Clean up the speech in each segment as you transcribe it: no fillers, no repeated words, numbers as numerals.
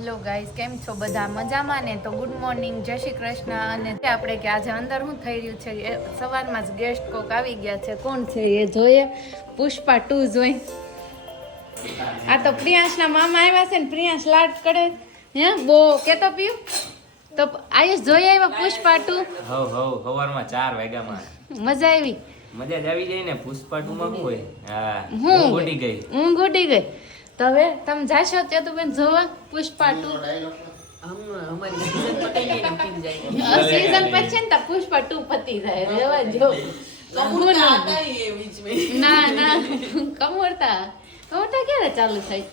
Hello guys, કેમ છો બધા? મજામાં ને? તો ગુડ મોર્નિંગ, જય શ્રી કૃષ્ણ. અને આપણે કે આજે અંદર શું થઈ રહ્યું છે એ સવારમાં જ ગેસ્ટ કોક આવી ગયા છે. કોણ છે એ જોઈએ. પુષ્પા 2 જોઈ. આ તો પ્રિયાંશના મામા આવ્યા છે ને, પ્રિયાંશ લાડ કરે હે બો કેતો પીયું તો આયુષ જોઈ આવ્યા પુષ્પા 2. સવારમાં 4 વાગ્યામાં મજા આવી. મજા જ આવી જાય ને. પુષ્પા 2 માં શું હોય? હા, હું ઉડી ગઈ. તો હવે તમે જાશો ત્યાં તો બેન જોવા પુષ્પા 2 सीजन પછી ને પુષ્પા 2 પતી જાય રેવા જો ના કમરતા ક્યારે ચાલુ થાય?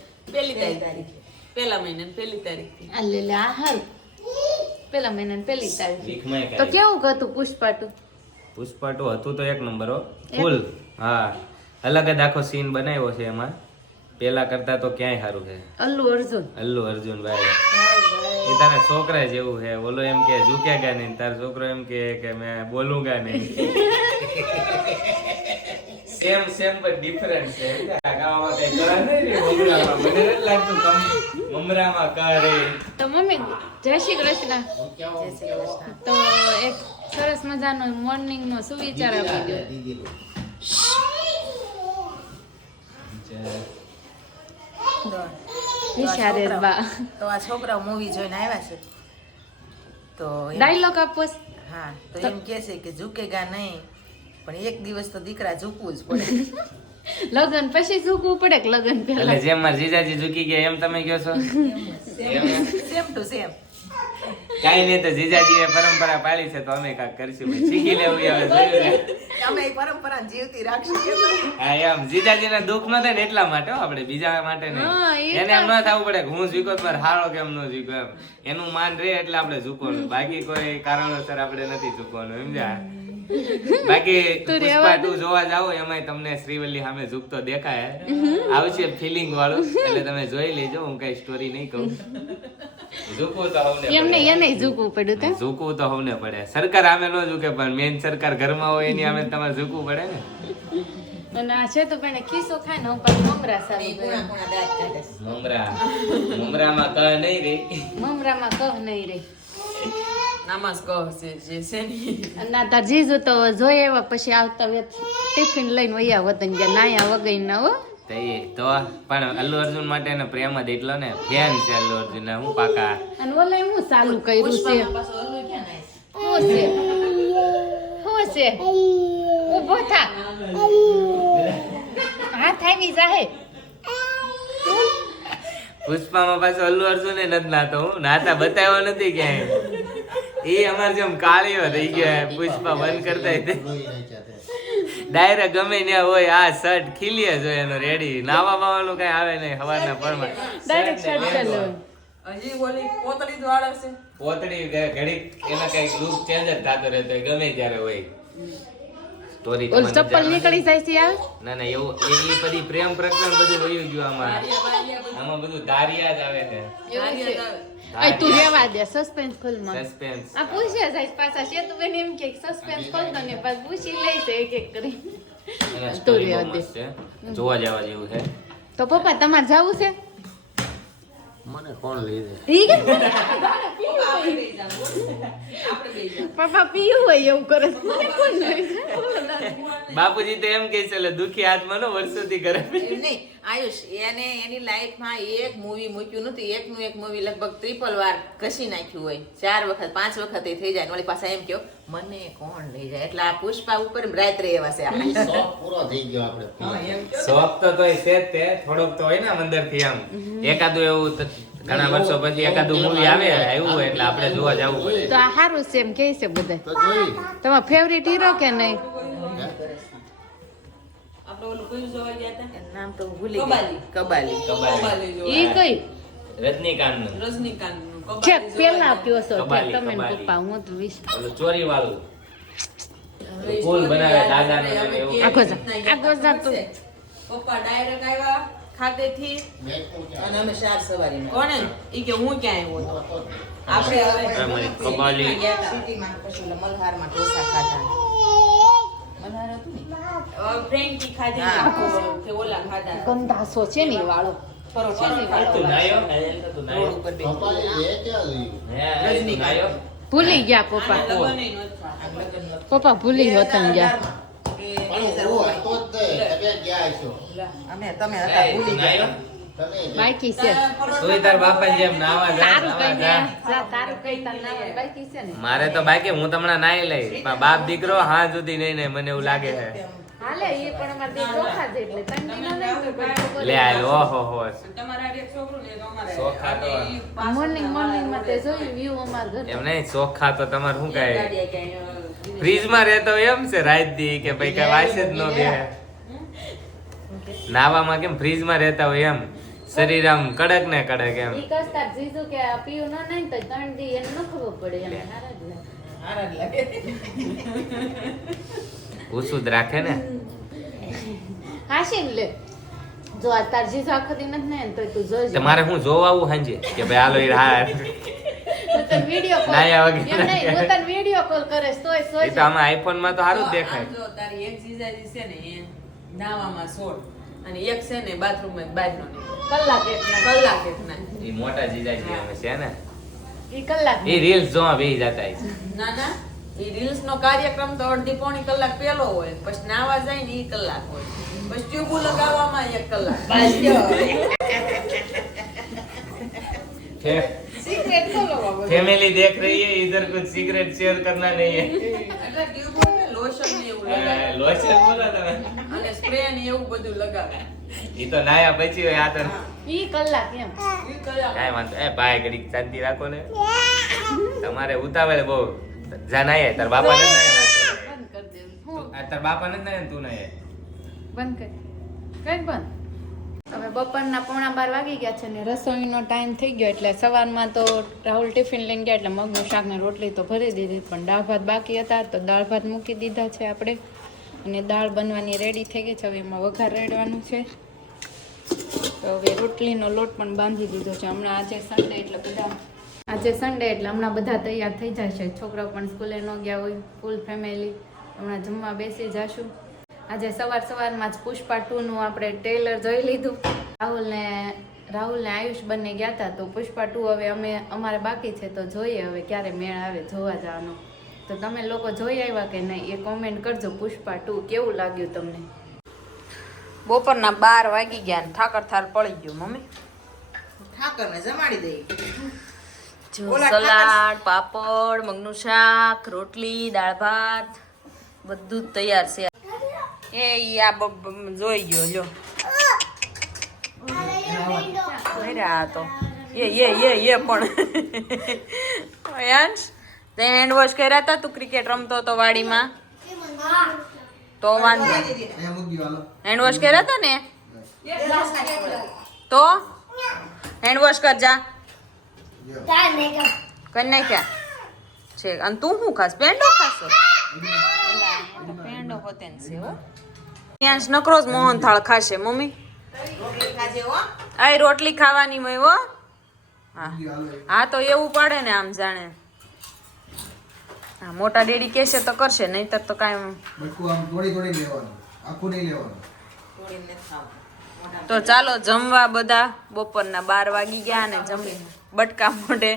પહેલા મહિના પહેલી તારીખ લે આ હાલ પહેલા મહિના પહેલી તારીખ. તો કેવું હતું પુષ્પા 2? પુષ્પા 2 હતું તો એક નંબર હો, ફૂલ. હા, અલગ જ આખો સીન બનાવ્યો છે એમાં. પેલા કરતા તો ક્યાંય સારું છે. અલ્લુ અર્જુન ભાઈ એ તારા છોકરા જેવું છે. બોલો એમ કે ઝુકેગા નહીં, તારો છોકરો એમ કે મેં બોલુંગા નહીં. સેમ પણ ડિફરન્ટ છે. ગાવામાં કઈ કરા નહીં રે મમરામાં. મને નથી લાગતું મમરામાં કરે. તો મમ્મી જય શ્રી કૃષ્ણ. તો એક સરસ મજાનો મોર્નિંગ નો સુવિચાર આપી દો. તો આ છોકરાઓ મૂવી જોઈને આવ્યા છે તો ડાયલોગ આપો. હા, તો એમ કે છે કે ઝૂકેગા નહીં, પણ એક દિવસ તો દીકરા ઝૂકવું જ પડે. લગન પછી ઝૂકવું પડે કે લગન પહેલા? એટલે જેમ મારા જીજાજી ઝૂકી ગયા એમ તમે કહો છો? Same to same. કાઈ નહીં, તો જીજાજી એ પરંપરા પાળી છે તો અમે કાંઈક કરશું. શીખી લેવું હવે જોયું. અમે એ પરંપરા જીવતી રાખશું. હા, એમ જીજાજીને દુઃખ ન થાય ને એટલા માટે હો, આપણે બીજા માટે નહીં. એને એમ ન થવું પડે કે હું ઝૂકો તો મારે હારો કેમ ન ઝૂકો એમ. એનું માન રહે એટલે આપણે ઝૂકવાનું. બાકી કોઈ કારણોસર આપણે નથી ઝૂકવાનું, સમજ્યા? બાકી પુષ્પા 2 જોવા જાઓ એમાંય તમને શ્રીવલ્લી સામે ઝૂકતો દેખાય. આવશે ફિલિંગ વાળું, એટલે તમે જોઈ લેજો. હું કઈ સ્ટોરી નહીં કહું. ઝૂકવું તો હવને એમને એને ઝૂકવું પડ્યું તે. ઝૂકવું તો હવને પડે. સરકાર આમે ન ઝૂકે, પણ મેન સરકાર ઘરમાં હોય એની આમે તમારે ઝૂકવું પડે ને. અને આ છે તો પેને ખીસો ખાય ને ઉપર મમરા સારું મમરામાં ક નહીં રે. મમરામાં કહ નહીં રે. નામાસ કહો છે જે છે ને. ના તાર જીજુ તો જોઈ આવ્યા પછી આવતા વેત ટિફિન લઈને વયા વતન ગયા નાયા વગઈ ના હો. તો પણ અલ્લુ અર્જુન માટે ને પ્રેમ જ એટલો ને. ફેન છે અલ્લુ અર્જુન ના. હું પાકા અને ઓલા હું ચાલુ કર્યું છે. શું છે ઉભો થા. હાથ આવી જાહે. પુષ્પામાં પાછો અલ્લુ અર્જુન નથી નાતો. હું નાતા બતાવ્યો નથી ક્યાંય. એ અમાર જેમ કાળીઓ થઈ ગયો. પુષ્પા બંધ કરતા ડાયરેક્ટ ગમે ત્યાં હોય આ શર્ટ ખીલીએ જ હોય એનો રેડી. નાવા બાવાનું કઈ આવે નહીં. હવારના પરમાં ડાયરેક્ટ શર્ટ ચાલુ. હજી ઓલી પોતળી વાળા છે. પોતળી ઘડી એના કઈક લુક ચેન્જ જ થતો રહેતો હોય ગમે ત્યારે હોય. સ્ટોરી ઓલ ચપ્પલ નીકળી જાય છે યાર. ના એવું એ બધી પ્રેમ પ્રકરણ બધું વયું ગયું આમાં બધું ધારિયા જ આવે છે. આય તું રેવા દે સસ્પેન્સ ફિલ્મ. સસ્પેન્સ આ પૂછ્યા જાય પાછા છે તો બેન એમ કે સસ્પેન્સ ખોલતો ને પાછ પૂછી લઈ છે એક એક કરી. એના સ્ટોરી બહુ મસ્ત છે. જોવા જવા જેવું છે. તો પપ્પા તમારે જાવું છે? મને કોણ લઈ દે? પપ્પા પીયું હોય એવું કરે મને કોણ લઈ જાય? બાપુજી તો એમ કે છે દુખી હાથમાં નો વર્ષોથી કરે. નહીં આયુષ એને એની લાઈફમાં એક મૂવી મૂક્યું નથી. એકનું એક મૂવી લગભગ 3 વાર ઘસી નાખ્યું હોય. 4 વખત 5 વખત એ થઈ જાય. વળી પાછા એમ કહો મને કોણ લઈ જાય. એટલે આ પુષ્પા ઉપર રાત્રે એવા છે. શોખ પૂરો થઈ ગયો આપણે. શોખ તો તોય છે જ તે. થોડોક તો હોય ને અંદરથી આમ એકાદું એવું ઘણા વર્ષો પછી એકાદું મૂવી આવ્યું હોય એટલે આપણે જોવા જવું પડે. તો આ સારું છે એમ કે છે બધા. તો જોઈ તમારો ફેવરિટ હીરો કે નહીં? આપણે ઓલું કયું જોવા ગયા હતા એનું નામ તો ભૂલી ગઈ. કબાલી. ઈ કઈ રજનીકાંત નું. છે પેલા આપ્યો છો તમે ને પપ્પા હું તો વિશ ચોરી વાળું ફૂલ બનાવે દાદા ને એવું. આખો જા તો પપ્પા ડાયરેક્ટ આવ્યા ખાતેથી અને અમે 4 સવારીમાં. કોણે ઈ કે હું ક્યાં આવ્યો હતો. આપણે હવે કબાલી સિટીમાં પછી મલ્હારમાં ઢોસા ખાધા. મલ્હાર હતું ને ફ્રેન્કી ખાધી કે ઓલા ખાધા. ગંધાસો છે ને વાળો ફરો ફરો તું નાયો તું નાયો રોડ ઉપર બેસી. પપ્પાએ એ ક્યાં જોયું? તું નાયો ભૂલી ગયા પપ્પા. પપ્પા ભૂલી વતન ગયા. પણ હું હતો જ નહીં. તમે ગયા છો. તમે હતા ભૂલી ગયા. તમે બાકી છે. તું તાર બાપા જેમ નાવા જા તારું નાવા કઈ જા. જા, તારું કઈ તાર નાવા બાકી છે ને. મારે તો બાકી હું તમને નાઈ લઈ પણ બાપ દીકરો હા સુધી નહીં ને મને એવું લાગે છે હાલે એ પણ અમારે બે ચોખા છે એટલે ત્રણ દિનો નહીં તો પછી ખબર લે હાલ ઓહો હો મોર્નિંગ માં તે જોયું વ્યૂ અમાર ઘર. એમ નહીં ચોખ્ખા તો તમારે શું કહે ફ્રીજમાં રહેતો એમ છે રાત દી કે ભાઈ કઈ વાસ જ ન બે નાવામાં કેમ ફ્રીજમાં રહેતા હોય એમ શરીર આમ કડક ને કડક એમ ઈ કસતા જીજુ કે આ પીવું ન નહીં તો ત્રણ દી એને ન ખબર પડે એમ હારા જ લાગે. ઉસુદ રાખે ને હાશીન લે જો આ તાર જીજુ આખો દી નથી ને તો તું જોજે. તમારે હું જોવા આવું સાંજે કે ભાઈ હાલો ઈ હા હું તને વિડિયો કોલ નાયા વગર એમ નહીં હું તને વિડિયો કોલ કરેશ તોય એ સોજ તો આમાં આઈફોન માં તો સારું જ દેખાય આમ જો તારી એક જીજાજી છે ને એ નાવામાં સોળ અને એક છે ને બાથરૂમ માં બહારનો નીકળે. કલાક એટલા કલાક એકના. ઈ મોટા જીજાજી અમે છે ને ઈ કલાક ઈ રીલ્સ જોવા બેહી જતા છે ના ના એ રીલ્સ નો કાર્યક્રમ તો અડધી પોણી કલાક પેલો હોય પછી નાવા જાય ને ઈ કલાક હોય પછી ટ્યુબુ લગાવવામાં 1 કલાક બસ જો સિક્રેટ ખોલો બાબા फैमिली देख रही है इधर कुछ सीक्रेट शेयर करना नहीं है એટલે ટ્યુબુ ને લોશન ને એવું લગાવે લોચન બોલા તમે અને સ્પ્રે ને એવું બધું લગાવે ઈ તો નાયા પછી હોય આ તો ઈ કલાક એમ ઈ કલાક કાઈ વાંધો એ ભાઈ ઘડીક શાંતિ રાખો ને તમારે ઉતાવળ બહુ જા નાયા તાર બાપા ને નાયા બંધ કરી દે હું તાર બાપા ને નાયા તું નાયા બંધ કર કઈ બંધ. હવે બપોરના 11:15 વાગી ગયા છે ને રસોઈનો ટાઈમ થઈ ગયો એટલે સવારમાં તો રાહુલ ટિફિન લઈને ગયા એટલે મગનું શાક ને રોટલી તો ભરી દીધી પણ દાળ ભાત બાકી હતા તો દાળ ભાત મૂકી દીધા છે આપણે અને દાળ બનવાની રેડી થઈ ગઈ છે હવે એમાં વઘાર રેડવાનું છે તો હવે રોટલીનો લોટ પણ બાંધી દીધો છે હમણાં આજે સન્ડે એટલે હમણાં બધા તૈયાર થઈ જશે છોકરાઓ પણ સ્કૂલે ન ગયા હોય ફૂલ ફેમિલી હમણાં જમવા બેસી જશું. આજે સવારમાં જ પુષ્પા 2 નું આપણે ટ્રેલર જોઈ લીધું. રાહુલ ને આયુષ બંને ગયા હતા તો પુષ્પા 2 હવે અમારે બાકી છે તો જોઈએ હવે ક્યારે મેળ આવે જોવા જવાનો. તો તમે લોકો જોઈ આવ્યા કે નહીં એ કોમેન્ટ કરજો. પુષ્પા 2 કેવું લાગ્યું તમને? બપોરના 12 વાગી ગયા ને ઠાકર થાર પડી ગયો મમ્મી ઠાકર ને જમાડી દઈ સલાડ પાપડ મગનું શાક રોટલી દાળ ભાત બધું જ તૈયાર છે એ ઈ આ જોઈ ગયો લ્યો આ તો એ પણ યાંશ તે હેન્ડ વોશ કર્યા હતા તું ક્રિકેટ રમતો તો વાડીમાં તો વાંધો હેન્ડ વોશ કર્યા હતા ને તો હેન્ડ વોશ કરજા કરી નાખ્યા છે અને તું શું ખાસ પેંડો ખાશો પેંડો હોતે ને છે હો યાંશ નકરો જ મોહન થાળ ખાશે મમ્મી આ રોટલી ખાવાની મય હો હા તો એવું પડે ને આમ જાણે હા મોટા ડેડી કહેશે તો કરશે નહીતર તો કાંઈ તો ચાલો જમવા બધા બપોરના 12 વાગી ગયા અને જમી બટકા મોઢે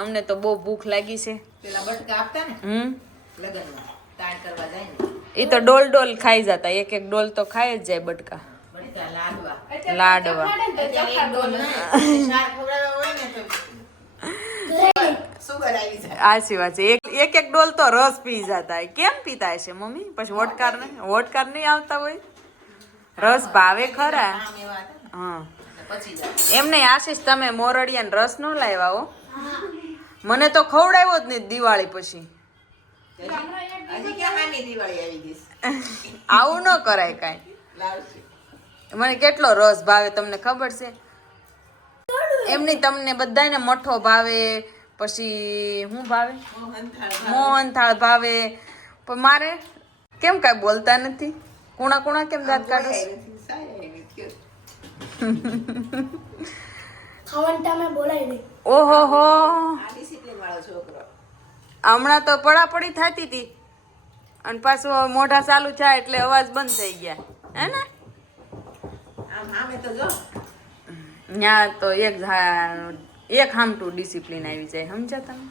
અમને તો બહુ ભૂખ લાગી છે પેલા બટકા આપતા ને લગનમાં તાણ કરવા જાય ને એ તો ડોલ ખાઈ જતા એક ડોલ તો ખાઈ જ જાય બટકા લાડવા સાચી વાત છે એક ડોલ તો રસ પી જતા હોય કેમ પીતા હશે મમ્મી પછી વોટકાર નહીં આવતા હોય રસ ભાવે ખરા હા એમ નહીં આશીષ તમે મોરડિયા રસ નો લાવ્યા હો મને તો ખવડાવ્યો જ નહીં દિવાળી પછી આવું ન કરાય કાંઈ મને કેટલો રસ ભાવે તમને ખબર છે એમની તમને બધાને મઠો ભાવે પછી શું ભાવે મોહનથાળ ભાવે પણ મારે કેમ કાંઈ બોલતા નથી કુણા કેમ દાંત કાઢો ઓહો હો હમણાં તો પડાપડી થતી હતી અને પાછું મોઢા ચાલુ થાય એટલે અવાજ બંધ થઈ ગયા હે ને ત્યાં તો એક હામટું ડિસિપ્લિન આવી જાય, સમજ્યા તમે?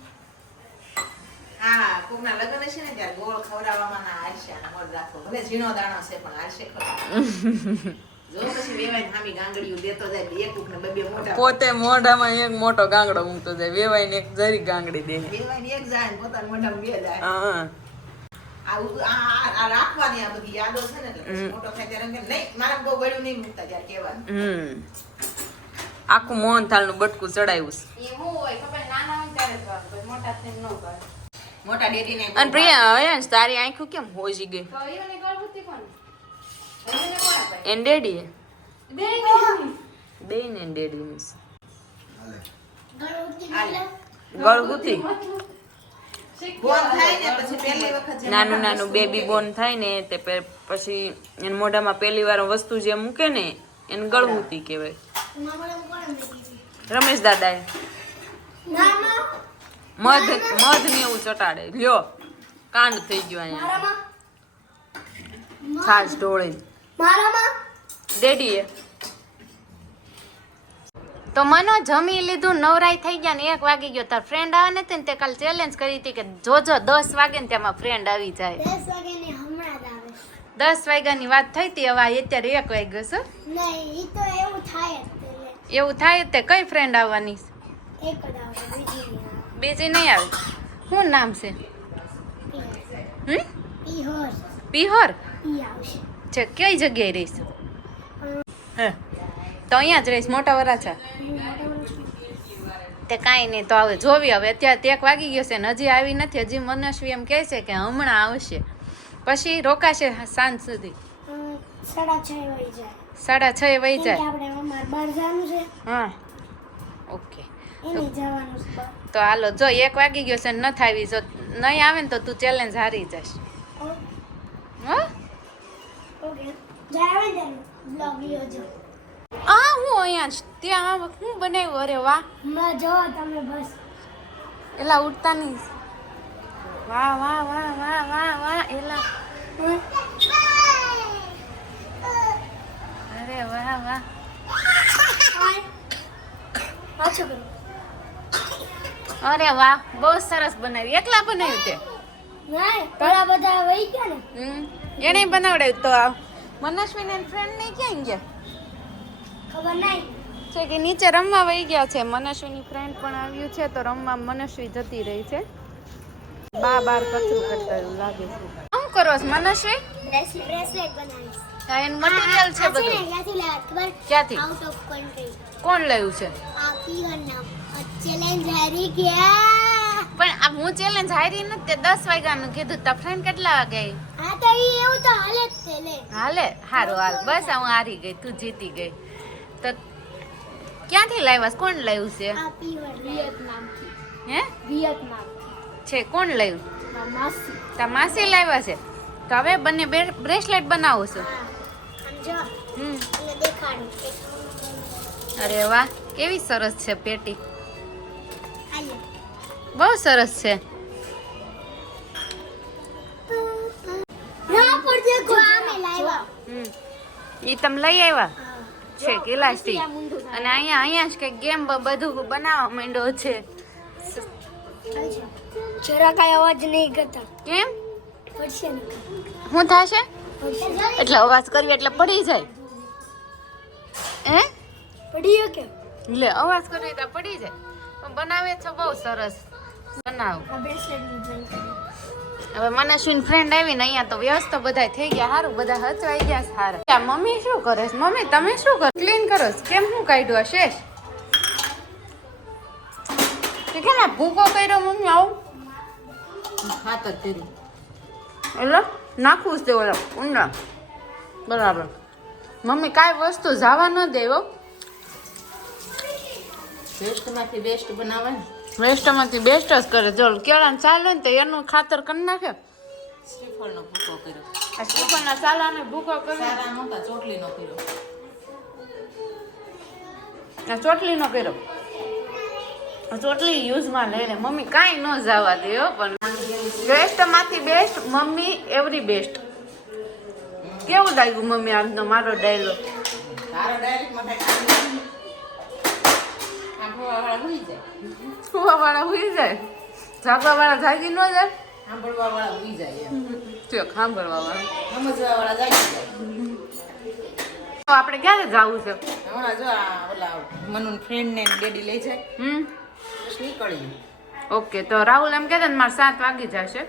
હા, કોકના લગ્ન છે ને ત્યારે ગોળ ખવડાવવામાં ના આરશા મોઢ રાખો. ભલે ઝીણો દાણો છે પણ આરશે ખવડાવવાનો. જો પછી વેવાઈ હામી ગાંગડીયું દેતો જાય, એક ઉક ને બે મોટા. પોતે મોઢામાં એક મોટો ગાંગડો મૂકતો જાય, વેવાઈને એક જરી ગાંગડી દે. વેવાઈને એક જાય ને પોતાના મોઢામાં બે જાય. હા, આ રાખવાની આ બધી યાદો છે ને એટલે પછી મોટો થાય ત્યારે એમ કે નહીં મારે બહુ ગળ્યું નહીં મૂકતા ત્યારે કહેવાનું. આખું મોહનથાળનું બટકું ચડાવ્યું છે. એ હું હોય ખબર નાના હોય ત્યારે જ કરવાનું, મોટા થઈને ન કરે. મોટા ડેડીને અને પ્રિયા હયાંશ તારી આંખો કેમ હોજી ગઈ? તો એને ગળબુતી કોણ? એને કોણ આપે? એન ડેડી બે ને ડેડી મિસ ગળગુથી બોન થાય ને પછી પહેલી વખત જે નાનું નાનું બેબી બોર્ન થાય ને તે પછી એને મોઢામાં પહેલી વાર વસ્તુ જે મૂકે ને એને ગળગુથી કહેવાય. રમેશ દાદાએ મધ ને એવું ચટાડે. લ્યો કાંડ થઈ ગયો અહીંયા છાશ ઢોળી ડેડીએ. તો મનો જમી લીધું, નવરાઈ થઈ ગયા ને 1 વાગી ગયો. તાર ફ્રેન્ડ આવે ને તે કાલ ચેલેન્જ કરી હતી કે જોજો 10 વાગે ને તેમાં ફ્રેન્ડ આવી જાય. 10 વાગ્યાની વાત થઈ હતી, હવે અત્યારે 1 વાગ્યો છે. એવું થાય તે કઈ ફ્રેન્ડ આવવાની? બીજી નહીં આવે. શું નામ છે? પિહોર છે. કઈ જગ્યાએ રહીશ? તો અહીંયા જ રહીશ, મોટા વરાછા. તે કાંઈ નહીં, તો હવે જોવી. હવે અત્યારે 1 વાગી ગયો છે ને હજી આવી નથી. હજી મનસ્વી એમ કહે છે કે હમણાં આવશે, પછી રોકાશે સાંજ સુધી. 6:30 વહી જાય. હા, ઓકે. તો હાલો, જો 1 વાગી ગયો છે ને નથી આવી, જો નહીં આવે ને તો તું ચેલેન્જ હારી જશ. હા, હું અહીંયા જ ત્યાં હું બનાવ્યું. અરે વાહ, એલા ઉઠતા નહીં. વાહ વાહ વાહ વાહ વાહ વાહ એલા. અરે વાહ વાહ. અરે વાહ, બહુ સરસ બનાવ્યું. એકલા બનાવ્યું તે? એને બનાવડાવ્યું. તો મનસ્વી ને ફ્રેન્ડ નહીં ક્યાં ગયા? છે કે નીચે રમવા વહી ગયા છે. મનસ્વીની ફ્રેન્ડ પણ આવ્યું છે તો રમવા મનસ્વી જતી રહી છે. બાર કચરું કરતા એવું લાગે છે. શું કરો છો મનસ્વી? એનું મટીરિયલ છે બધું. ક્યાંથી? કોણ લાવ્યું છે? પણ આ હું ચેલેન્જ હારી નથી. તે 10 વાગ્યાનું કીધું. તાર ફ્રેન્ડ કેટલા વાગે આવી? હાલે, હારું હાલ. બસ હું હારી ગઈ, તું જીતી ગઈ. તો ક્યાંથી લાવ્યા? કોણ લાવ્યું છે? હે છે? કોણ લાવ્યું? તાર માસી લાવ્યા છે. તો હવે બંને બ્રેસલેટ બનાવો છો? અરે વાહ, કેવી સરસ છે પેટી. બહુ સરસ છે. ઈ તમે લઈ આવ્યા છે ઇલાસ્ટિક. અને અહીંયા જ કઈ ગેમ બધું બનાવવા માંડ્યો છે. જરા કાંઈ અવાજ નહીં કરતા. કેમ? પડશે ને. શું થશે? એટલે અવાજ કરવી એટલે પડી જાય. હે? પડી કે? લે, અવાજ કરવી તો પડી જાય. પણ બનાવે છે બહુ સરસ. બનાવ. હવે મનસ્વીની ફ્રેન્ડ આવીને અહીંયા તો વ્યસ્ત બધા થઈ ગયા. સારું, બધા હચવાઈ ગયા. સારા. મમ્મી શું કરે છે? મમ્મી તમે શું કરો? ક્લીન કરો છો? કેમ શું કાઢ્યું હશે? કેમ આ ભૂકો કર્યો મમ્મી? આવું હાથ જ ધરી. એટલે નાખવું જ તે ઓલા ઊંડા. બરાબર. મમ્મી કાંઈ વસ્તુ જવા ન દેવો. બેસ્ટમાંથી બેસ્ટ બનાવે ને. વેસ્ટમાંથી બેસ્ટ જ કરે. જો કેળાને ચાલે ને તો એનું ખાતર કરી નાખે. શ્રીફળનો ભૂકો કર્યો. આ શ્રીફળના ચાલાને ભૂકો કરી. સારા નહોતા, ચોટલીનો કર્યો. આ ચોટલીનો કર્યો. ચોટલી યુઝમાં લઈને મમ્મી કાંઈ ન જવા દે હો. પણ બેસ્ટમાંથી બેસ્ટ, મમ્મી એવરી બેસ્ટ. કેવું લાગ્યું મમ્મી આજનો મારો ડાયલોગ? તારો ડાયરેક્ટ માટે સુવાવાળા હુઈ જાય, સુવાવાળા હુઈ જાય, જાગવાવાળા જાગી ન જાય. સાંભળવાવાળા હુઈ જાય એમ. ચો સાંભળવાવાળા. સમજવાવાળા જાગી જાય. તો આપણે ક્યારે જવું છે? હમણાં જો આ ઓલા મનુન ફ્રેન્ડ ને ડેડી લઈ જાય બસ નીકળી. ઓકે, તો રાહુલ એમ કહેતા ને મારે 7 વાગી જશે,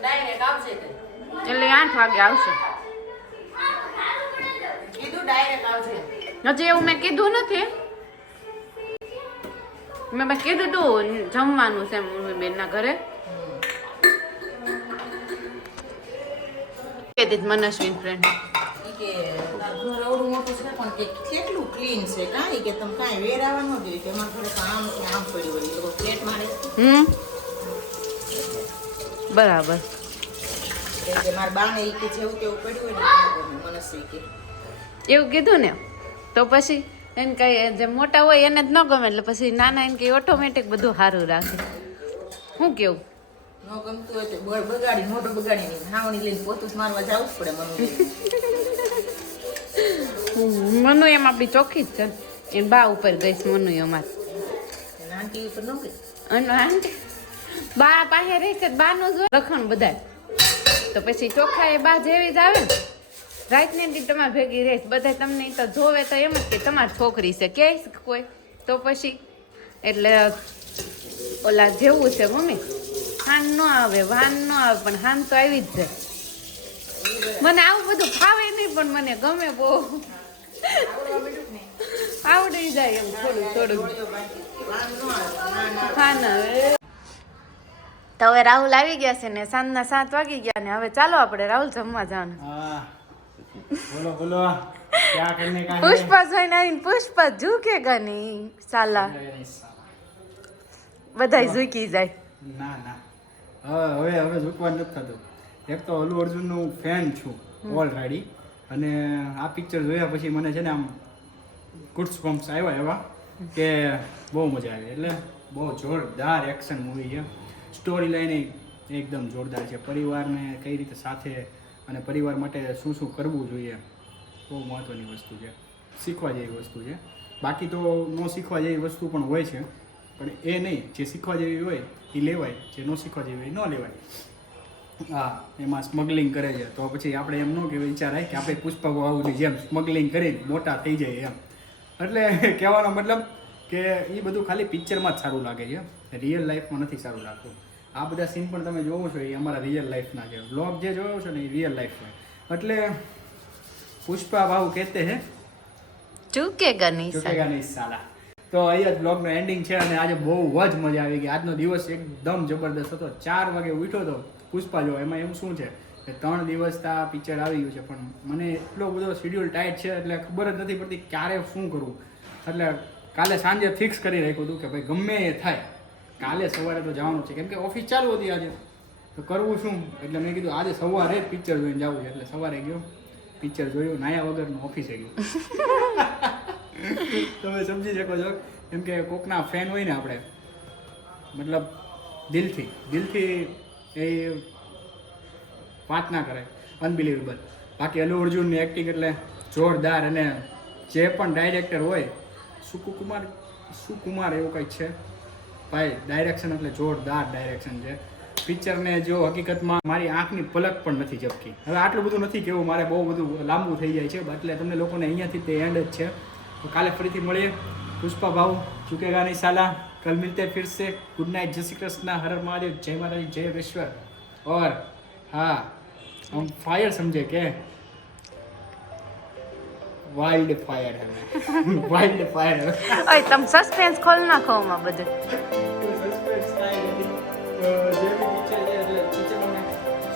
ડાયરેક્ટ આવશે તે. એટલે 8 વાગે આવશે. કીધું ડાયરેક્ટ આવશે. હજી એવું મેં કીધું નથી. મેં કીધું તું જમવાનું છે બેનના ઘરે. કીધી મનસ્વીન ફ્રેન્ડ ઈ કે તારું ઘર અવડું મોટું છે પણ કે કેટલું ક્લીન છે કાંઈ કે તમે કાંઈ વેરાવા ન જોઈએ કે અમારે ઘરે તો આમ કે આમ પડ્યું હોય એ લોકો ફ્લેટ મારે બરાબર. કે મારા બાને ઈ કે જેવું તેવું પડ્યું હોય ને મનસ્વી કે એવું કીધું ને તો પછી એને કઈ જે મોટા હોય એને જ ન ગમે એટલે પછી નાના એને કઈ ઓટોમેટિક બધું સારું રાખે. શું કેવું? ન ગમતું હોય તો બગાડી મોટું બગાડીને હાવણી લઈને પોતું જ મારવા જવું જ પડે મનુ મનુ એમાં આપણી ચોખ્ખી જ છે ને. એ બા ઉપર ગઈશ મનુ એમાં આંટી ઉપર ન ગઈ. અને આંટી બા પાસે રહી છે બાનું જ લખણ બધા તો પછી ચોખ્ખા એ બા જેવી જ આવે ને. રાતને દી તમારે ભેગી રહીશ બધા તમને તો જોવે તો એમ જ કે તમારી છોકરી છે કે કોઈ તો પછી એટલે ઓલા જેવું છે મમ્મી હાન ન આવે વાન ન આવે પણ હાન તો આવી જ જાય. મને આવું બધું ફાવે નહીં પણ મને ગમે બહુ આવડી જાય એમ થોડું થોડું હાન આવે. તો હવે રાહુલ આવી ગયા છે ને સાંજના 7 વાગી ગયા ને હવે ચાલો આપણે રાહુલ જમવા જવાનું. બોલો બોલો ક્યાં કરને કા પુષ્પા જોઈને આવીને પુષ્પા ઝૂકેગા નહીં સાલા બધાય ઝૂકી જાય. ના ના હવે ઝૂકવા નથી થતું. એક તો અલ્લુ અર્જુનનું ફેન છું ઓલરેડી અને આ પિક્ચર જોયા પછી મને છે ને આમ ગુડ્સ કોમ્સ આવ્યા એવા કે બહુ મજા આવી. એટલે બહુ જોરદાર એક્શન મૂવી છે. સ્ટોરી લાઈન એકદમ જોરદાર છે. પરિવારને કઈ રીતે સાથે અને પરિવાર માટે શું શું કરવું જોઈએ બહુ મહત્ત્વની વસ્તુ છે. શીખવા જેવી વસ્તુ છે. બાકી તો ન શીખવા જેવી વસ્તુ પણ હોય છે પણ એ નહીં. જે શીખવા જેવી હોય એ લેવાય, જે ન શીખવા જેવી હોય ન લેવાય. હા, એમાં સ્મગલિંગ કરે છે તો પછી આપણે એમ ન કે વિચાર આવે કે આપણે પુષ્પા વાહુની જેમ સ્મગલિંગ કરીને મોટા થઈ જાય એમ. એટલે કહેવાનો મતલબ કે એ બધું ખાલી પિક્ચરમાં જ સારું લાગે છે, રિયલ લાઈફમાં નથી સારું લાગતું. આ બધા સીન પણ તમે જોવો છો એ અમારા રિયલ લાઈફના છે. વ્લોગ જે જોયો છો ને એ રિયલ લાઈફના. એટલે પુષ્પા વાહુ કહેતે હે ઝૂકેગા નહીં સાલા. તો અહીંયા જ બ્લોગનો એન્ડિંગ છે અને આજે બહુ જ મજા આવી ગઈ. આજનો દિવસ એકદમ જબરદસ્ત હતો. 4 વાગે ઉઠ્યો હતો પુષ્પા જો. એમાં એવું શું છે કે 3 દિવસ આ પિક્ચર આવી ગયું છે પણ મને એટલો બધો શેડ્યુલ ટાઈટ છે એટલે ખબર જ નથી પડતી ક્યારે શું કરવું. એટલે કાલે સાંજે ફિક્સ કરી રાખ્યું હતું કે ભાઈ ગમે એ થાય કાલે સવારે તો જવાનું છે કેમ કે ઓફિસ ચાલુ હતી આજે તો કરવું શું. એટલે મેં કીધું આજે સવારે જ પિક્ચર જોઈને જવું છે. એટલે સવારે ગયો પિક્ચર જોયું નાયા વગરનું ઓફિસે ગયું. તમે સમજી શકો છો કેમ કે કોકના ફેન હોય ને આપણે મતલબ દિલથી એ વાત ના કરે અનબિલીવેબલ. બાકી અલ્લુ અર્જુનની એક્ટિંગ એટલે જોરદાર. અને જે પણ ડાયરેક્ટર હોય સુકુમાર એવું કંઈક છે ભાઈ. ડાયરેક્શન એટલે જોરદાર ડાયરેક્શન છે. પિક્ચરને જો હકીકતમાં મારી આંખની પલક પણ નથી ઝપકી. હવે આટલું બધું નથી કેવું મારે બહુ બધું લાંબુ થઈ જાય છે એટલે તમને લોકોને અહીંયાથી તે એન્ડ જ છે. તો કાલે ફરીથી મળીએ. પુષ્પા ભાવ ઝૂકેગા નહીં સાલા. कल मिलते हैं फिर से. Good night. जय श्री कृष्ण. हर हर महादेव. जय महाराज. जय विश्वर. और हाँ हम फायर समझे के वाइल्ड फायर है. वाइल्ड फायर है. ઓય તમે સસ્પેન્સ ખોલ નાખો માં બધું. સસ્પેન્સ કાઈ નથી. જે બી પિક્ચર છે એટલે પિક્ચરમાં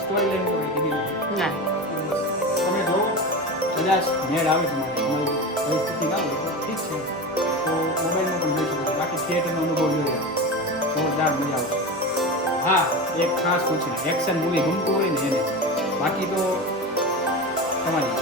સ્ટોરી લાઈન કોઈ કીધી ના તમે જો કદાચ મેળ આવે તમારે તમારી પરિસ્થિતિ ના હોય તો ઠીક છે તો મોબાઈલમાં પણ જોઈ શકો. બાકી થિયેટરનો અનુભવ જોઈએ જોરદાર મજા આવે. હા એક ખાસ સૂચના એક્શન મૂવી ગમતું હોય ને એને. બાકી તો તમારી